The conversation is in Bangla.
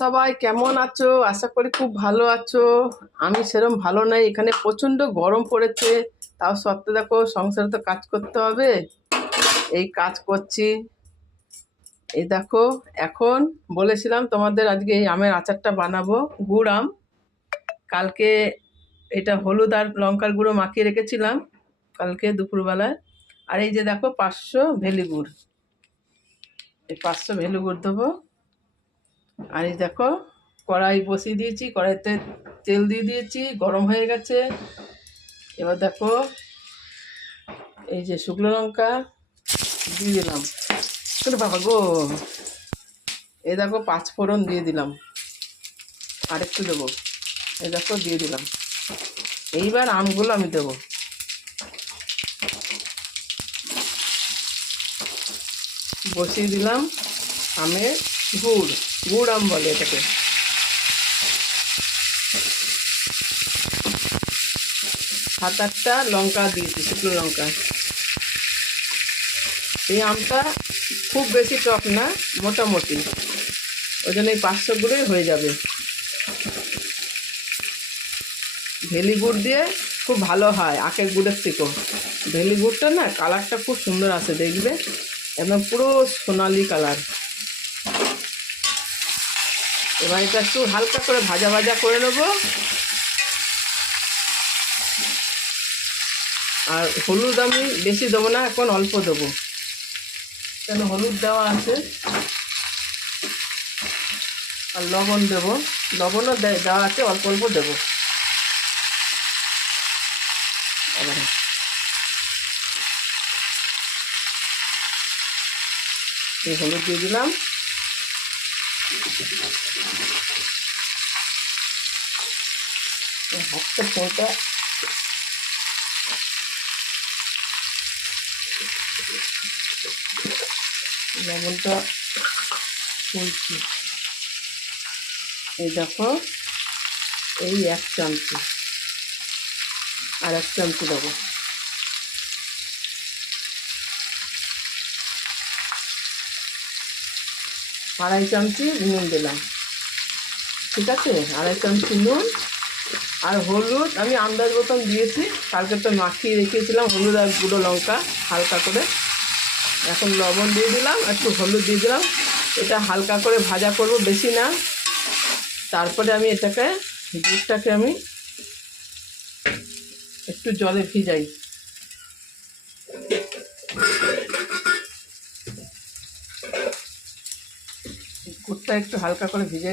সবাই কেমন আছো? আশা করি খুব ভালো আছো। আমি সেরকম ভালো নাই, এখানে প্রচন্ড গরম পড়েছে। তাও সত্ত্বে দেখো, সংসারে তো কাজ করতে হবে, এই কাজ করছি। এই দেখো, এখন বলেছিলাম তোমাদের আজকে এই আমের আচারটা বানাবো, গুড় আম। কালকে এটা হলুদ আর লঙ্কার গুঁড়ো মাখিয়ে রেখেছিলাম কালকে দুপুরবেলায়। আর এই যে দেখো 500 ভেলি গুড়, এই 500 ভেলি গুড় দেবো। আর এই দেখো, কড়াই বসিয়ে দিয়েছি, কড়াইতে তেল দিয়ে দিয়েছি, গরম হয়ে গেছে। এবার দেখো, এই যে শুকনো লঙ্কা দিয়ে দিলাম। কিন্তু বাবা গো, এই দেখো 5 ফোড়ন দিয়ে দিলাম, আর একটু দেবো। এই দেখো দিয়ে দিলাম। এইবার আমগুলো আমি দেবো। বসিয়ে দিলাম আমের গুড়, গুড় আম বলে এটাকে। 7-8টা লঙ্কা দিয়েছি, শুকনো লঙ্কা। এই আমটা খুব বেশি টক না, মোটামুটি, ওই জন্য এই 500 গুঁড়োই হয়ে যাবে। ভেলি গুড় দিয়ে খুব ভালো হয় আখের গুড়ের থেকেও। ভেলি গুড়টা না কালারটা খুব সুন্দর আসে, দেখবে একদম পুরো সোনালি কালার। এবার এটা একটু হালকা করে ভাজা ভাজা করে নেবো। আর হলুদ আমি বেশি দেবো না, এখন অল্প দেবো, কেন হলুদ দেওয়া আছে। আর লবণ দেবো, লবণও দেওয়া আছে, অল্প অল্প দেবো। এই হলুদ দিয়ে দিলাম। হাতটা ফোঁটা লবণটা তুলছি। এই দেখো, এই 1 চামচি, আর 1 চামচি দেবো। আড়াই চামচি নুন দিলাম, ঠিক আছে? আড়াই চামচি নুন। আর হলুদ আমি আন্দাজ মতন দিয়েছি, কালকে তো মাখিয়ে রেখেছিলাম হলুদ আর গুঁড়ো লঙ্কা হালকা করে। এখন লবণ দিয়ে দিলাম, একটু হলুদ দিয়ে দিলাম। এটা হালকা করে ভাজা করব, বেশি না। তারপরে আমি এটাকে, দুধটাকে আমি একটু জলে ভিজাই। গুড়টা একটু হালকা করে ভিজে